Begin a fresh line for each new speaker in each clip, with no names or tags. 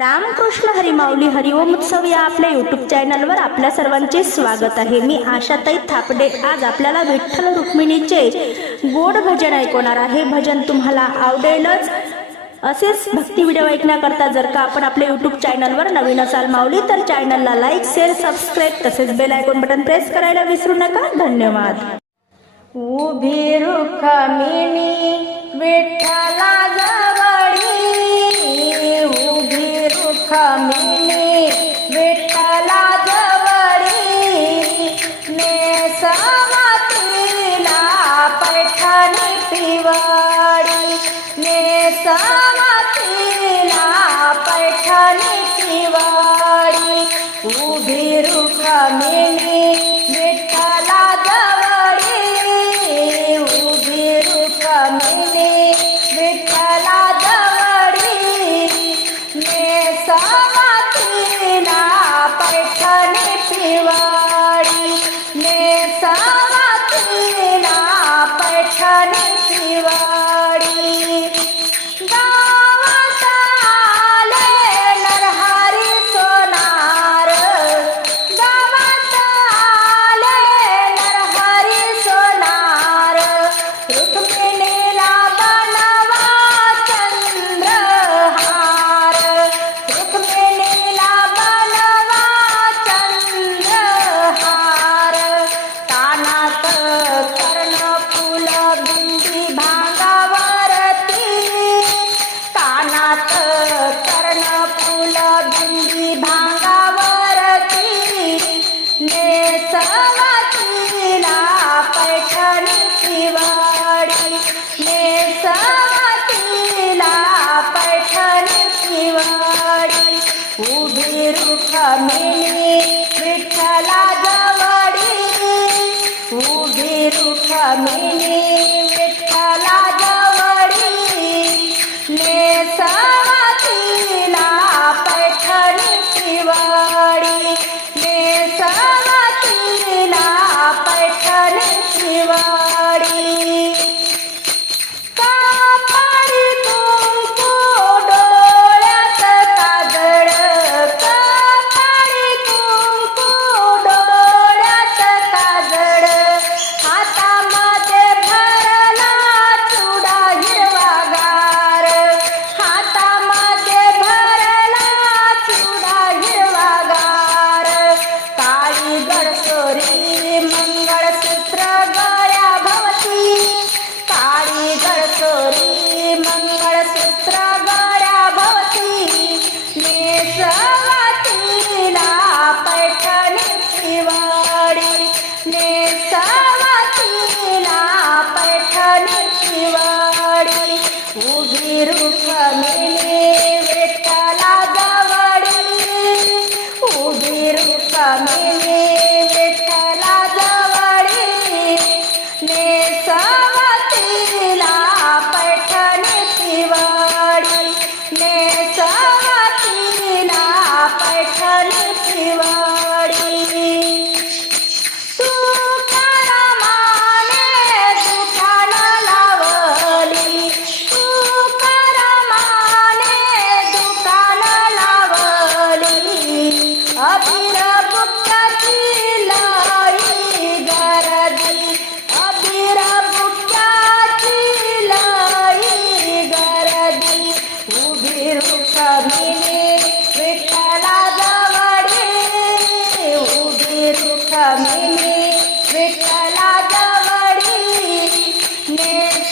रामकृष्ण हरिमाऊली हरिओम उत्सव या आपल्या युट्यूब चॅनलवर आपल्या सर्वांचे स्वागत आहे. मी आशाताई थापडे. आज आपल्याला विठ्ठल रुक्मिणीचे गोड भजन ऐकवणार आहे. भजन तुम्हाला आवडेलच. असेच भक्ती व्हिडिओ ऐकण्याकरता जर का आपण आपल्या युट्यूब चॅनलवर नवीन असाल माऊली तर चॅनलला लाईक शेअर सबस्क्राईब तसेच बेल आयकॉन बटन प्रेस करायला विसरू नका. धन्यवाद. उभी रुखमिणी Bye. जमिनी विठ्ठला जवळी नेसा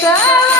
Sir.